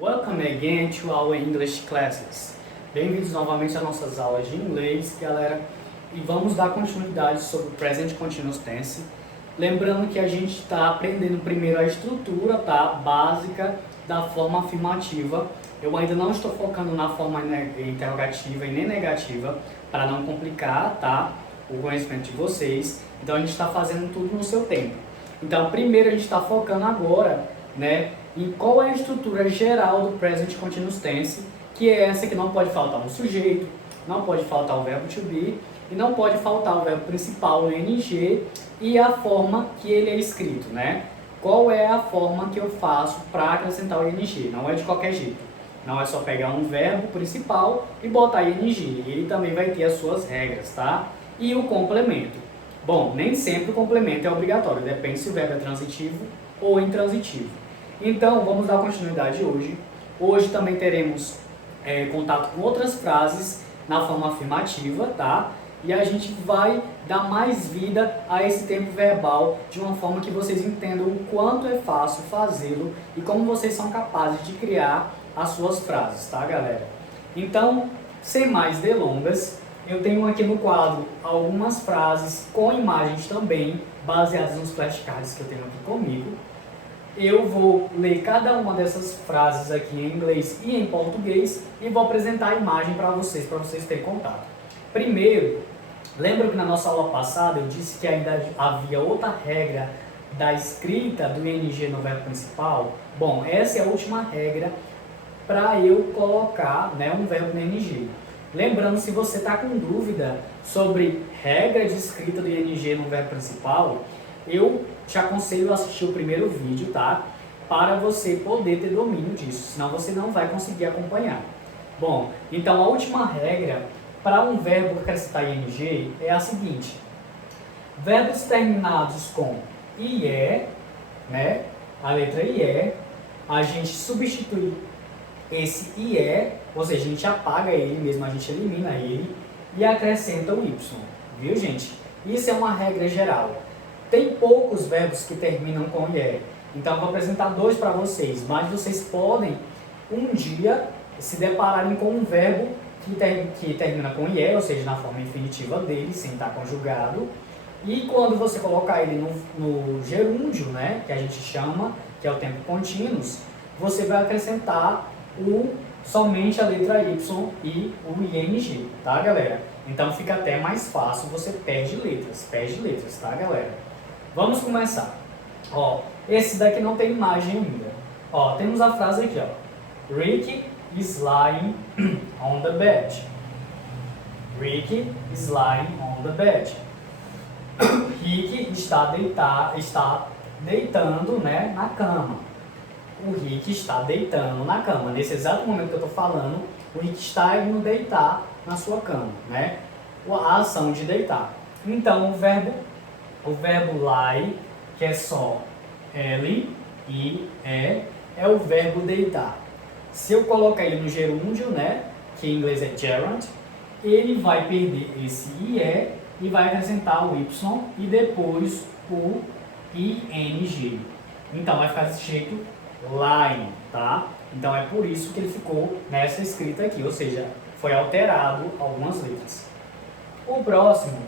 Welcome again to our English classes. Bem-vindos novamente às nossas aulas de inglês, galera. E vamos dar continuidade sobre o Present Continuous Tense. Lembrando que a gente está aprendendo primeiro a estrutura, tá, básica da forma afirmativa. Eu ainda não estou focando na forma interrogativa e nem negativa, para não complicar, tá, o conhecimento de vocês. Então a gente está fazendo tudo no seu tempo. Então primeiro a gente está focando agora, né, em qual é a estrutura geral do Present Continuous Tense, que é essa que não pode faltar um sujeito, não pode faltar o verbo to be e não pode faltar o verbo principal, o ing, e a forma que ele é escrito, né? Qual é a forma que eu faço para acrescentar o ing? Não é de qualquer jeito. Não é só pegar um verbo principal e botar ing. Ele também vai ter as suas regras, tá? E o complemento. Bom, nem sempre o complemento é obrigatório, depende se o verbo é transitivo ou intransitivo. Então, vamos dar continuidade hoje. Hoje também teremos contato com outras frases na forma afirmativa, tá? E a gente vai dar mais vida a esse tempo verbal de uma forma que vocês entendam o quanto é fácil fazê-lo e como vocês são capazes de criar as suas frases, tá, galera? Então, sem mais delongas, eu tenho aqui no quadro algumas frases com imagens também, baseadas nos flashcards que eu tenho aqui comigo. Eu vou ler cada uma dessas frases aqui em inglês e em português e vou apresentar a imagem para vocês terem contato. Primeiro, lembra que na nossa aula passada eu disse que ainda havia outra regra da escrita do ing no verbo principal? Bom, essa é a última regra para eu colocar, né, um verbo no ing. Lembrando, se você está com dúvida sobre regra de escrita do ing no verbo principal, eu te aconselho a assistir o primeiro vídeo, tá? Para você poder ter domínio disso, senão você não vai conseguir acompanhar. Bom, então a última regra para um verbo acrescentar ing é a seguinte: verbos terminados com ie, né? A letra ie, a gente substitui esse ie, ou seja, a gente apaga ele mesmo, a gente elimina ele e acrescenta o y, viu, gente? Isso é uma regra geral. Tem poucos verbos que terminam com ie, então eu vou apresentar dois para vocês, mas vocês podem um dia se depararem com um verbo que termina com ie, ou seja, na forma infinitiva dele, sem estar conjugado, e quando você colocar ele no gerúndio, né, que a gente chama, que é o tempo contínuo, você vai acrescentar somente a letra y e o ing, tá, galera? Então fica até mais fácil, você perde letras, tá, galera? Vamos começar. Ó, esse daqui não tem imagem ainda. Ó, temos a frase aqui, ó. Rick is lying on the bed. Rick is lying on the bed. Rick está deitando, né, na cama. O Rick está deitando na cama. Nesse exato momento que eu estou falando, o Rick está indo deitar na sua cama, né? A ação de deitar. Então, o verbo lie, que é só L, I, E, é o verbo deitar. Se eu colocar ele no gerúndio, né, que em inglês é gerund, ele vai perder esse IE e vai acrescentar o Y e depois o ING. Então vai ficar desse jeito, lying, tá? Então é por isso que ele ficou nessa escrita aqui, ou seja, foi alterado algumas letras. O próximo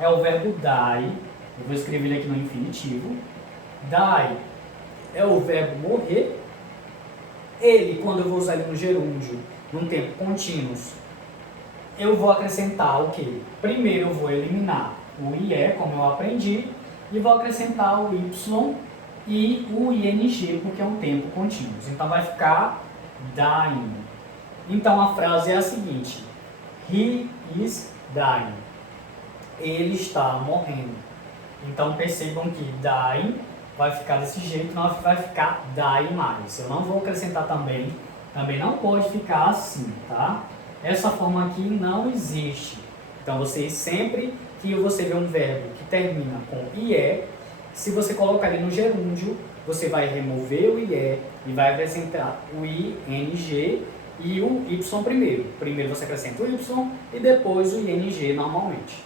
é o verbo die. Eu vou escrever ele aqui no infinitivo. Die é o verbo morrer. Ele, quando eu vou usar ele no gerúndio, num tempo contínuo, eu vou acrescentar o quê? Primeiro eu vou eliminar o IE, como eu aprendi, e vou acrescentar o Y e o ING, porque é um tempo contínuo. Então vai ficar dying. Então a frase é a seguinte: He is dying. Ele está morrendo. Então percebam que dying vai ficar desse jeito, não vai ficar die mais. Eu não vou acrescentar também não pode ficar assim, tá? Essa forma aqui não existe. Então vocês sempre que você vê um verbo que termina com IE, se você colocar ele no gerúndio, você vai remover o IE e vai acrescentar o ING e o Y primeiro. Primeiro você acrescenta o Y e depois o ING normalmente.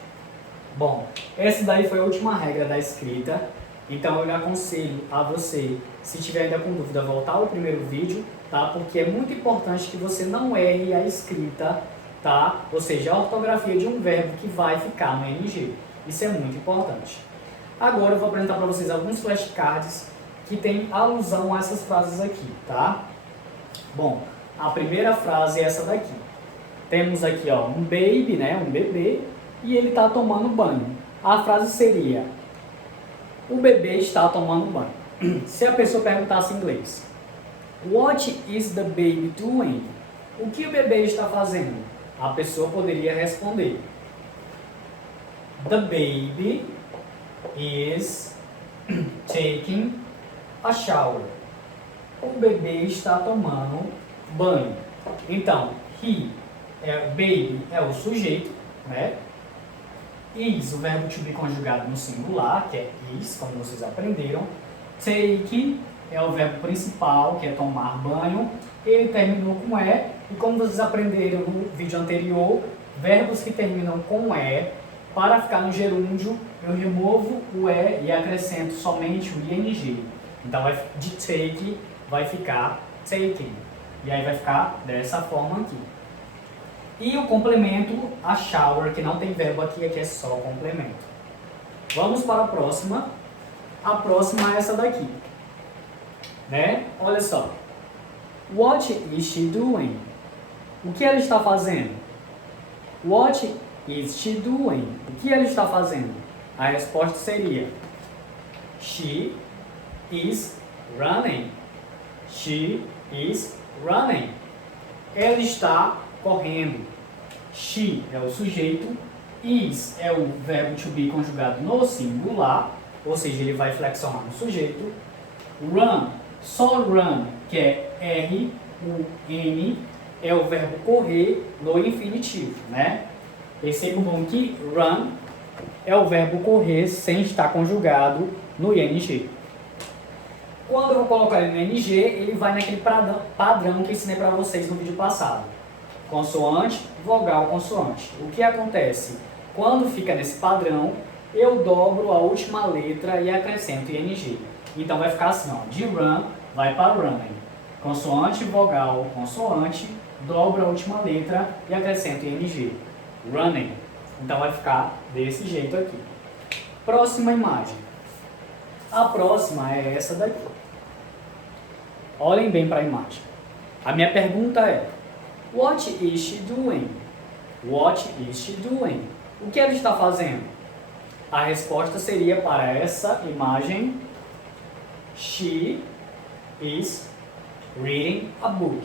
Bom, essa daí foi a última regra da escrita. Então eu lhe aconselho a você, se tiver ainda com dúvida, voltar ao primeiro vídeo, tá? Porque é muito importante que você não erre a escrita, tá? Ou seja, a ortografia de um verbo que vai ficar no ING. Isso é muito importante. Agora eu vou apresentar para vocês alguns flashcards que tem alusão a essas frases aqui, tá? Bom, a primeira frase é essa daqui. Temos aqui, ó, um baby, né, um bebê, e ele está tomando banho. A frase seria: o bebê está tomando banho. Se a pessoa perguntasse em inglês, what is the baby doing? O que o bebê está fazendo? A pessoa poderia responder, the baby is taking a shower. O bebê está tomando banho. Então, he, o baby é o sujeito, né? Is, o verbo to be conjugado no singular, que é is, como vocês aprenderam. Take é o verbo principal, que é tomar banho. Ele terminou com e, e como vocês aprenderam no vídeo anterior, verbos que terminam com e, para ficar no gerúndio, eu removo o e e acrescento somente o ing. Então, de take vai ficar taking. E aí vai ficar dessa forma aqui. E o complemento, a shower, que não tem verbo aqui é só complemento. Vamos para a próxima. A próxima é essa daqui. Né? Olha só. What is she doing? O que ela está fazendo? What is she doing? O que ela está fazendo? A resposta seria: she is running. She is running. Ela está correndo. She é o sujeito. Is é o verbo to be conjugado no singular, ou seja, ele vai flexionar no sujeito. Run, só run, que é R-U-N, é o verbo correr no infinitivo, né? Percebam que run é o verbo correr sem estar conjugado no ing. Quando eu vou colocar ele no ing, ele vai naquele padrão que eu ensinei para vocês no vídeo passado. Consoante, vogal, consoante. O que acontece? Quando fica nesse padrão, eu dobro a última letra e acrescento ing. Então vai ficar assim, ó, de run vai para running. Consoante, vogal, consoante, dobro a última letra e acrescento ing. Running. Então vai ficar desse jeito aqui. Próxima imagem. A próxima é essa daqui. Olhem bem para a imagem. A minha pergunta é: what is she doing? What is she doing? O que ela está fazendo? A resposta seria para essa imagem: she is reading a book.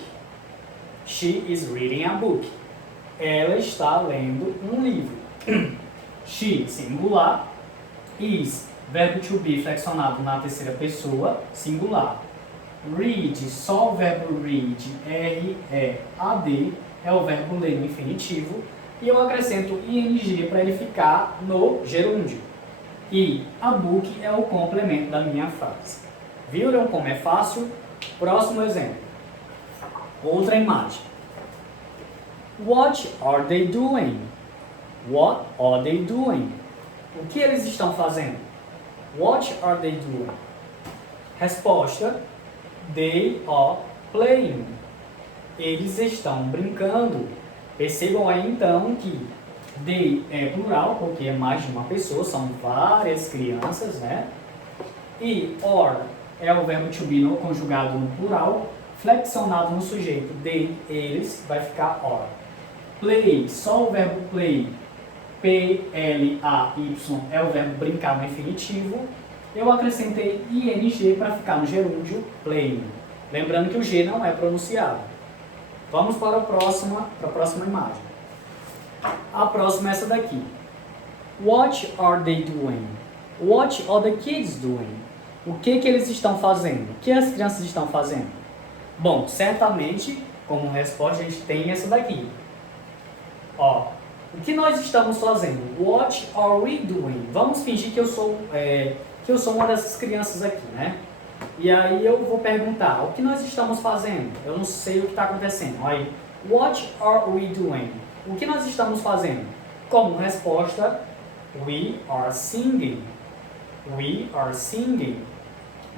She is reading a book. Ela está lendo um livro. She, singular. Is, verbo to be flexionado na terceira pessoa, singular. Read, só o verbo read, R-E-A-D, é o verbo ler no infinitivo. E eu acrescento ing para ele ficar no gerúndio. E a book é o complemento da minha frase. Viram como é fácil? Próximo exemplo. Outra imagem. What are they doing? What are they doing? O que eles estão fazendo? What are they doing? Resposta: they are playing. Eles estão brincando. Percebam aí então que they é plural, porque é mais de uma pessoa, são várias crianças, né? E are é o verbo to be no, conjugado no plural, flexionado no sujeito, they, eles, vai ficar are. Play, só o verbo play, P-L-A-Y, é o verbo brincar no infinitivo. Eu acrescentei ing para ficar no gerúndio, playing. Lembrando que o G não é pronunciado. Vamos para a próxima imagem. A próxima é essa daqui. What are they doing? What are the kids doing? O que eles estão fazendo? O que as crianças estão fazendo? Bom, certamente, como resposta, a gente tem essa daqui. Ó, o que nós estamos fazendo? What are we doing? Vamos fingir que eu sou uma dessas crianças aqui, né? E aí eu vou perguntar, o que nós estamos fazendo? Eu não sei o que está acontecendo. Aí, what are we doing? O que nós estamos fazendo? Como resposta, we are singing. We are singing.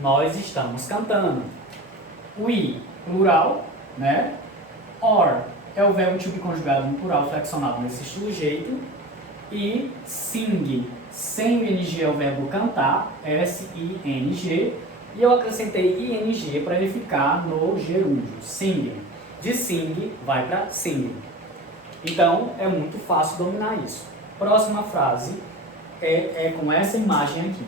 Nós estamos cantando. We, plural, né? Are é o verbo to be conjugado no plural flexionado nesse sujeito. E sing, sem o ing é o verbo cantar, S-I-N-G. E eu acrescentei ing para ele ficar no gerúndio, singing. De sing vai para singing. Então é muito fácil dominar isso. Próxima frase é com essa imagem aqui.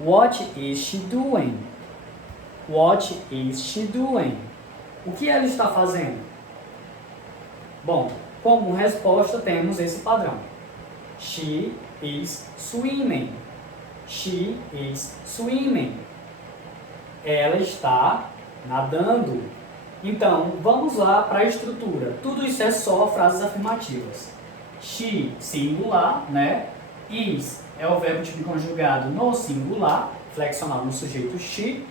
What is she doing? What is she doing? O que ela está fazendo? Bom, como resposta temos esse padrão. She is swimming. She is swimming. Ela está nadando. Então, vamos lá para a estrutura. Tudo isso é só frases afirmativas. She, singular, né? Is é o verbo to be conjugado no singular, flexionado no sujeito she.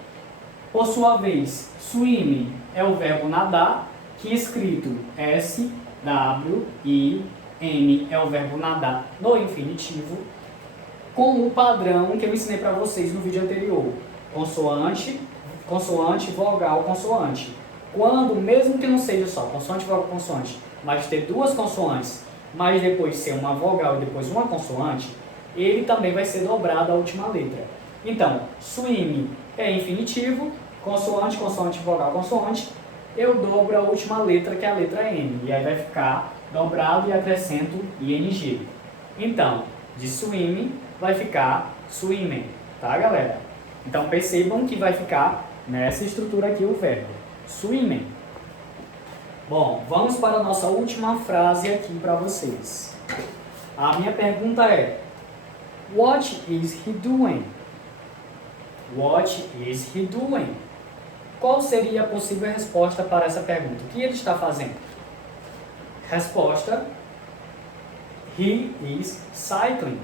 Por sua vez, swimming é o verbo nadar, que escrito S-W-I-M é o verbo nadar no infinitivo, com o padrão que eu ensinei para vocês no vídeo anterior. Consoante, consoante, vogal, consoante. Quando, mesmo que não seja só consoante, vogal, consoante, mas ter duas consoantes, mas depois ser uma vogal e depois uma consoante, ele também vai ser dobrado a última letra. Então, swim é infinitivo, consoante, consoante, vogal, consoante, eu dobro a última letra, que é a letra N, e aí vai ficar dobrado e acrescento ing. Então, de swim vai ficar swimming, tá, galera? Então, percebam que vai ficar nessa estrutura aqui o verbo, swimming. Bom, vamos para a nossa última frase aqui para vocês. A minha pergunta é: What is he doing? What is he doing? Qual seria a possível resposta para essa pergunta? O que ele está fazendo? Resposta: He is cycling.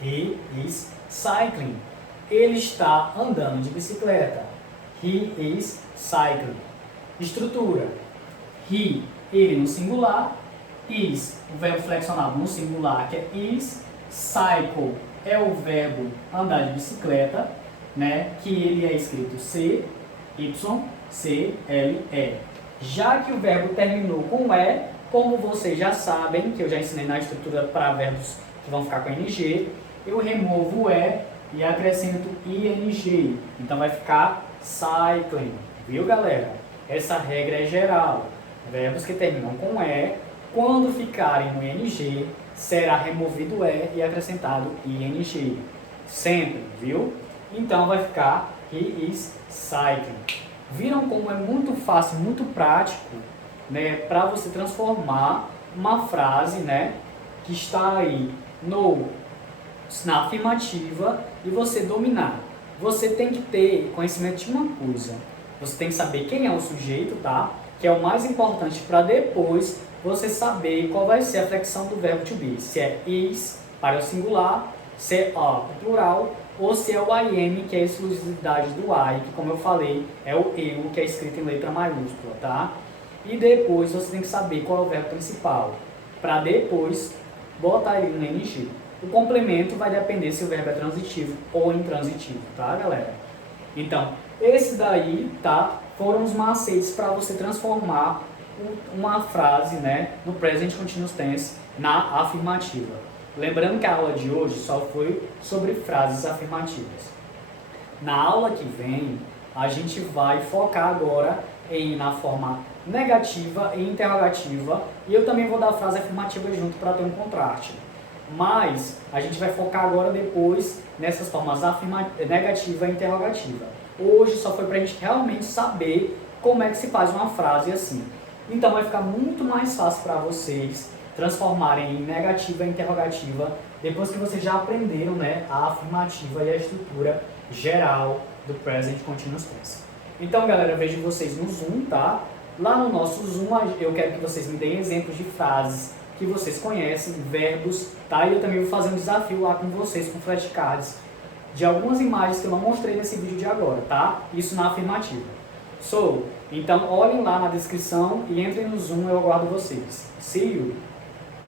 He is cycling. Ele está andando de bicicleta. He is cycling. Estrutura: He, ele no singular. Is, o verbo flexionado no singular, que é is. Cycle é o verbo andar de bicicleta, né? Que ele é escrito C-Y-C-L-E. Já que o verbo terminou com E, como vocês já sabem, que eu já ensinei na estrutura para verbos que vão ficar com ing, eu removo o E e acrescento ing. Então vai ficar cycling, viu, galera? Essa regra é geral. Verbos que terminam com E, quando ficarem no ing, será removido o E e acrescentado ing. Sempre, viu? Então vai ficar he is cycling. Viram como é muito fácil, muito prático, né, para você transformar uma frase, né, que está aí na afirmativa e você dominar. Você tem que ter conhecimento de uma coisa. Você tem que saber quem é o sujeito, tá? Que é o mais importante para depois você saber qual vai ser a flexão do verbo to be. Se é is para o singular, se é para o plural, ou se é o IM, que é a exclusividade do I, que, como eu falei, é o eu, que é escrito em letra maiúscula, tá? E depois você tem que saber qual é o verbo principal, para depois botar ele no ing. O complemento vai depender se o verbo é transitivo ou intransitivo, tá, galera? Então, esse daí, tá, foram os macetes para você transformar uma frase, né, no present continuous tense na afirmativa. Lembrando que a aula de hoje só foi sobre frases afirmativas. Na aula que vem, a gente vai focar agora na forma negativa e interrogativa, e eu também vou dar a frase afirmativa junto para ter um contraste. Mas a gente vai focar agora depois nessas formas negativa e interrogativa. Hoje só foi para a gente realmente saber como é que se faz uma frase assim. Então vai ficar muito mais fácil para vocês transformarem em negativa e interrogativa depois que vocês já aprenderam, né, a afirmativa e a estrutura geral do present continuous tense. Então, galera, eu vejo vocês no Zoom, tá? Lá no nosso Zoom eu quero que vocês me deem exemplos de frases que vocês conhecem, verbos, tá? E eu também vou fazer um desafio lá com vocês, com flashcards, de algumas imagens que eu não mostrei nesse vídeo de agora, tá? Isso na afirmativa. Então olhem lá na descrição e entrem no Zoom, eu aguardo vocês. See you!